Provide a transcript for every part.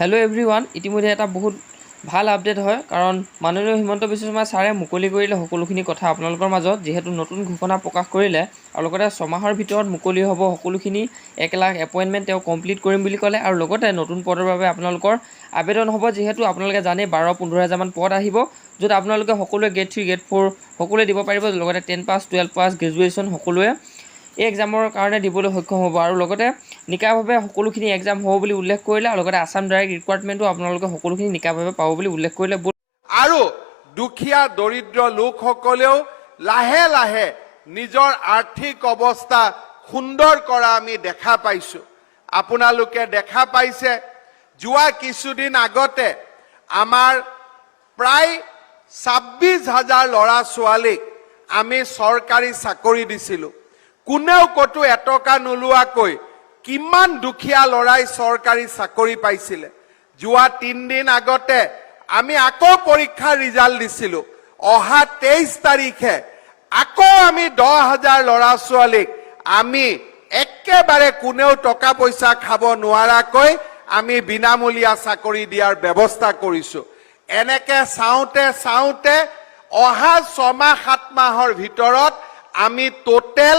Hello' everyone, ইতিমধ্যে এটা বহুত ভাল আপডেট হয়, কাৰণ মাননীয় হিমন্ত বিশ্ব শৰ্মা ছাৰে মুকলি কৰিলে সকলোখিনি কথা আপোনালোকৰ মাজত, যিহেতু নতুন ঘোষণা প্ৰকাশ কৰিলে আৰু লগতে ছমাহৰ ভিতৰত মুকলি হ'ব সকলোখিনি 1 লাখ এপইণ্টমেণ্ট তেওঁ কমপ্লিট কৰিম বুলি ক'লে। আৰু লগতে নতুন পদৰ বাবে আপোনালোকৰ আবেদন হ'ব, যিহেতু আপোনালোকে জানে 12-15 হাজাৰমান পদ আহিব, য'ত আপোনালোকে সকলোৱে গ্ৰেড 3 গ্ৰেড 4 সকলোৱে দিব পাৰিব। লগতে 10 পাছ 12 পাছ গ্ৰেজুৱেশ্যন সকলোৱে এই এক্সামৰ কাৰণে দিবলৈ সক্ষম হ'ব। আৰু লগতে নিকাভাৱে সকলোখিনি এক্সাম হ'ব বুলি উল্লেখ কৰিলে, আৰু লগতে আছাম ডাইৰেক্ট ৰিকুৱাৰমেণ্টো আপোনালোকে সকলোখিনি নিকাভাৱে পাব বুলি উল্লেখ কৰিলে। আৰু দুখীয়া দৰিদ্ৰ লোকসকলেও লাহে লাহে নিজৰ আৰ্থিক অৱস্থা সুন্দৰ কৰা আমি দেখা পাইছো। আপোনালোকে দেখা পাইছে যোৱা কিছুদিন আগতে আমাৰ প্ৰায় 26,000 ল'ৰা ছোৱালীক আমি চৰকাৰী চাকৰি দিছিলোঁ। কোনেও কতো এটকা নোলোৱাকৈ কিমান দুখীয়া ল'ৰাই চৰকাৰী চাকৰি পাইছিলে। যোৱা 3 দিন আগতে আমি আকৌ পৰীক্ষাৰ ৰিজাল্ট দিছিলোঁ। অহা 23 তাৰিখে আকৌ আমি 10,000 ল'ৰা ছোৱালীক আমি একেবাৰে কোনেও টকা পইচা খাব নোৱাৰাকৈ আমি বিনামূলীয়া চাকৰি দিয়াৰ ব্যৱস্থা কৰিছোঁ। এনেকে চাওঁতে চাওঁতে অহা 6 মাহ 7 মাহৰ ভিতৰত আমি টোটেল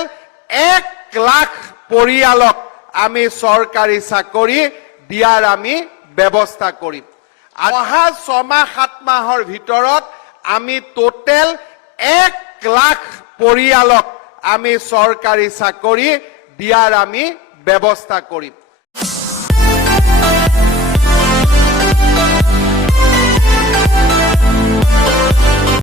1 লাখ পৰিয়ালক আমি চৰকাৰী চাকৰি দিয়াৰ আমি ব্যৱস্থা কৰিম। অহা 6 মাহ 7 মাহৰ ভিতৰত আমি টোটেল 1 লাখ পৰিয়ালক আমি চৰকাৰী চাকৰি দিয়াৰ আমি ব্যৱস্থা কৰিম।